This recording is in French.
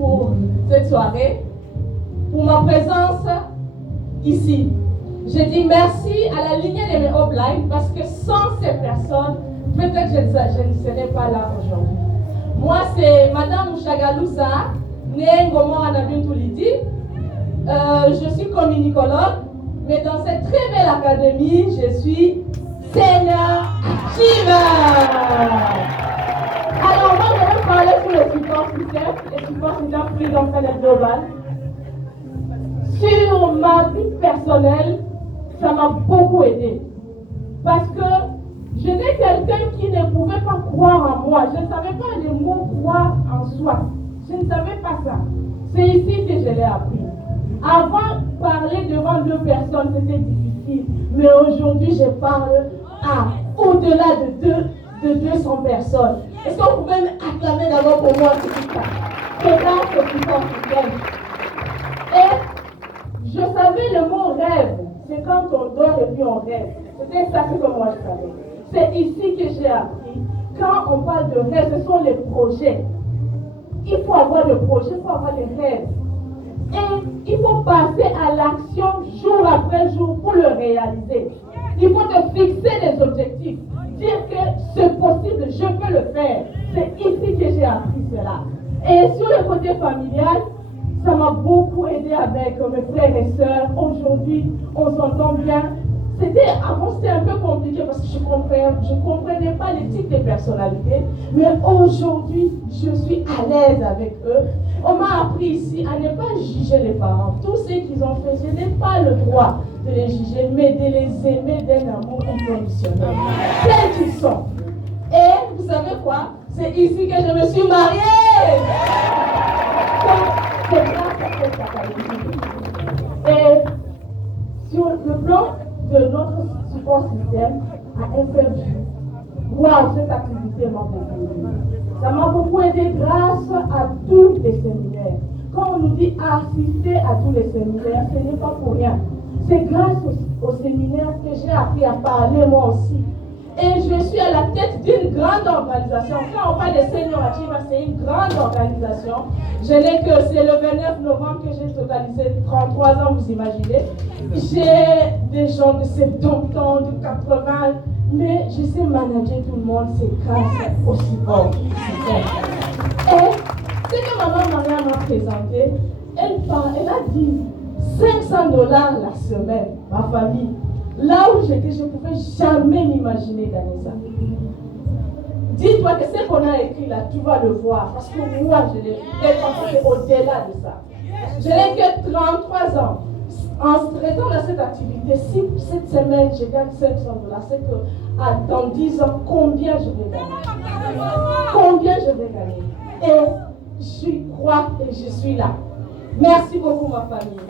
pour cette soirée, pour ma présence ici. Je dis merci à la lignée de mes Upline parce que sans ces personnes, peut-être je ne serais pas là aujourd'hui. Moi, c'est Madame Chagalousa, née Ngomo Anabin Toulidi. Je suis communicologue, mais dans cette très belle académie, je suis Seigneur Shiva. Alors, moi, je vais parler sur le support système, le support système Freedom Federal Global. Sur ma vie personnelle, ça m'a beaucoup aidé. Parce que j'étais quelqu'un qui ne pouvait pas croire en moi. Je ne savais pas le mot croire en soi. Je ne savais pas ça. C'est ici que je l'ai appris. Avant, parler devant 2 personnes, c'était difficile. Mais aujourd'hui, je parle à au-delà de 200 personnes. Est-ce que vous pouvez m'acclamer d'abord pour moi, c'est tout ça? C'est grâce au support système. Et je savais le mot rêve. C'est quand on dort et puis on rêve. C'était ça que moi je savais. C'est ici que j'ai appris. Quand on parle de rêve, ce sont les projets. Il faut avoir le projet, il faut avoir les rêves. Et il faut passer à l'action jour après jour pour le réaliser. Il faut te fixer des objectifs. Dire que c'est possible, je peux le faire. C'est ici que j'ai appris cela. Et sur le côté familial, ça m'a beaucoup aidé avec mes frères et sœurs. Aujourd'hui, on s'entend bien. Avant, c'était un peu compliqué parce que je ne comprenais pas les types de personnalités. Mais aujourd'hui, je suis à l'aise avec eux. On m'a appris ici à ne pas juger les parents. Tout ce qu'ils ont fait, je n'ai pas le droit de les juger, mais de les aimer d'un amour inconditionnel. Tels qu'ils sont. Et vous savez quoi? C'est ici que je me suis mariée. C'est grâce à cette académie. Et sur le plan de notre support système à FFJ, wow, cette activité m'a beaucoup aidé. Ça m'a beaucoup aidé grâce à tous les séminaires. Quand on nous dit assister à tous les séminaires, ce n'est pas pour rien. C'est grâce aux séminaires que j'ai appris à parler moi aussi. Et je suis à la tête d'une grande organisation. Quand on parle de Senior Achieva, c'est une grande organisation. Je n'ai que, c'est le 29 novembre que j'ai totalisé 33 ans, vous imaginez. J'ai des gens de 70 ans, de 80, mais je sais manager tout le monde, c'est grâce au support. Et ce que maman Maria m'a présenté, elle a dit $500 la semaine, ma famille. Là où j'étais, je ne pouvais jamais m'imaginer gagner ça. Dis-toi que ce qu'on a écrit là, tu vas le voir. Parce que moi, je l'ai dépensé au-delà de ça. Je n'ai que 33 ans. En se traitant à cette activité, si cette semaine je gagne $500, c'est que dans 10 ans, combien je vais gagner? Combien je vais gagner? Et je crois et je suis là. Merci beaucoup, ma famille.